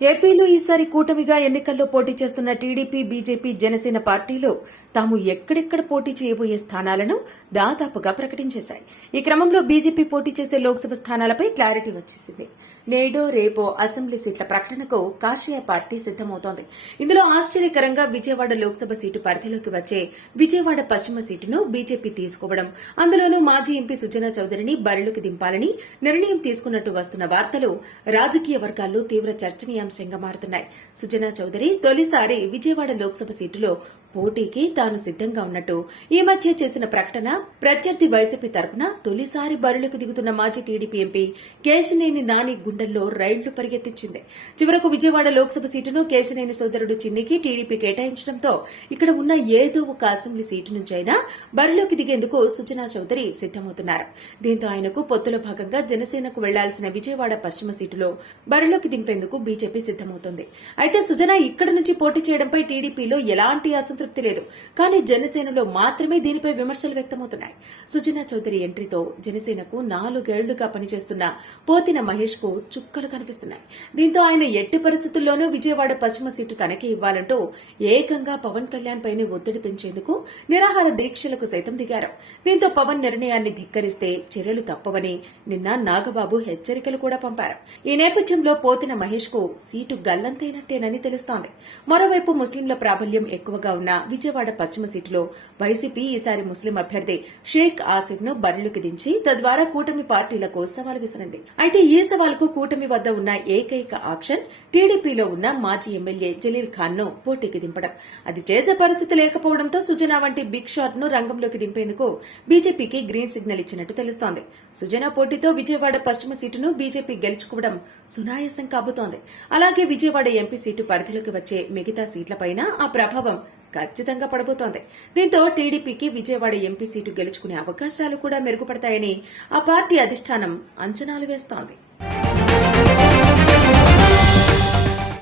ఏపీలో ఈసారి కూటమిగా ఎన్నికల్లో పోటీ చేస్తున్న టీడీపీ బీజేపీ జనసేన పార్టీలు తాము ఎక్కడెక్కడ పోటీ చేయబోయే స్థానాలను దాదాపుగా ప్రకటించేశాయి. ఈ క్రమంలో బీజేపీ పోటీ చేసే లోక్సభ స్థానాలపై క్లారిటీ వచ్చేసింది. నేడో రేపో అసెంబ్లీ సీట్ల ప్రకటనకు కాషాయ పార్టీ సిద్దమవుతోంది ఇందులో ఆశ్చర్యకరంగా విజయవాడ లోక్సభ సీటు పరిధిలోకి వచ్చే విజయవాడ పశ్చిమ సీటును బీజేపీ తీసుకోవడం. అందులోనూ మాజీ ఎంపీ సుజనా చౌదరిని బరిలోకి దింపాలని నిర్ణయం తీసుకున్నట్టు వస్తున్న వార్తలు రాజకీయ వర్గాల్లో తీవ్ర చర్చనీయాంశంగా మారుతున్నాయి. సుజనా చౌదరి తొలిసారి విజయవాడ లోక్సభ సీటులో పోటీకి తాను సిద్ధంగా ఉన్నట్టు ఈ మధ్య చేసిన ప్రకటన ప్రత్యర్థి వైసీపీ తరపున తొలిసారి బరులకు దిగుతున్న మాజీ టీడీపీ ఎంపీ కేశినేని నాని గుండెల్లో రైళ్ళు పరిగెత్తించింది. చివరకు విజయవాడ లోక్సభ సీటును కేశినేని సోదరుడు చిన్నికి టీడీపీ కేటాయించడంతో ఇక్కడ ఉన్న ఏదో ఒక అసెంబ్లీ సీటు నుంచైనా బరిలోకి దిగేందుకు సుజనా చౌదరి సిద్దమవుతున్నారు దీంతో ఆయనకు పొత్తులో భాగంగా జనసేనకు వెళ్ళాల్సిన విజయవాడ పశ్చిమ సీటులో బరిలోకి దింపేందుకు బీజేపీ సిద్దమవుతోంది అయితే సుజనా ఇక్కడ నుంచి పోటీ చేయడంపై టీడీపీలో ఎలాంటి అసంతృప్తి లేదు. కానీ జనసేనలో మాత్రమే దీనిపై విమర్శలు వ్యక్తమవుతున్నాయి. సుజనా చౌదరి ఎంట్రీతో జనసేనకు నాలుగేళ్ళుగా పనిచేస్తున్న పోతిన మహేష్కు చుక్కలు కనిపిస్తున్నాయి. దీంతో ఆయన ఎట్టి పరిస్థితుల్లోనూ విజయవాడ పశ్చిమ సీటు తనకే ఇవ్వాలంటూ ఏకంగా పవన్ కళ్యాణ్ పైన ఒత్తిడి పెంచేందుకు నిరాహార దీక్షలకు సైతం దిగారు. దీంతో పవన్ నిర్ణయాన్ని ధిక్కరిస్తే చర్యలు తప్పవని నిన్న నాగబాబు హెచ్చరికలు కూడా పంపారు. ఈ నేపథ్యంలో పోతిన మహేష్కు సీటు గల్లంతైనట్టేనని తెలుస్తోంది. మరోవైపు ముస్లింల ప్రాబల్యం ఎక్కువగా ఉన్న విజయవాడ పశ్చిమ సీటులో వైసీపీ ఈసారి ముస్లిం అభ్యర్థి షేక్ ఆసిఫ్ను బరిలోకి దించి తద్వారా కూటమి పార్టీలకు సవాల్ విసిరింది. అయితే ఈ సవాల్కు కూటమి వద్ద ఉన్న ఏకైక ఆప్షన్ టీడీపీలో ఉన్న మాజీ ఎమ్మెల్యే జలీల్ ఖాన్ను పోటీకి దింపడం. అది చేసే పరిస్థితి లేకపోవడంతో సుజనా వంటి బిగ్ షాట్ను రంగంలోకి దింపేందుకు బీజేపీకి గ్రీన్ సిగ్నల్ ఇచ్చినట్టు తెలుస్తోంది. సుజనా పోటీతో విజయవాడ పశ్చిమ సీటును బీజేపీ గెలుచుకోవడం సునాయాసం కాబోతోంది. అలాగే విజయవాడ ఎంపీ సీటు పరిధిలోకి వచ్చే మిగతా సీట్లపైన ఆ ప్రభావం ఖచ్చితంగా పడబోతోంది. దీంతో టీడీపీకి విజయవాడ ఎంపీ సీటు గెలుచుకునే అవకాశాలు కూడా మెరుగుపడతాయని ఆ పార్టీ అధిష్టానం అంచనాలు వేస్తోంది.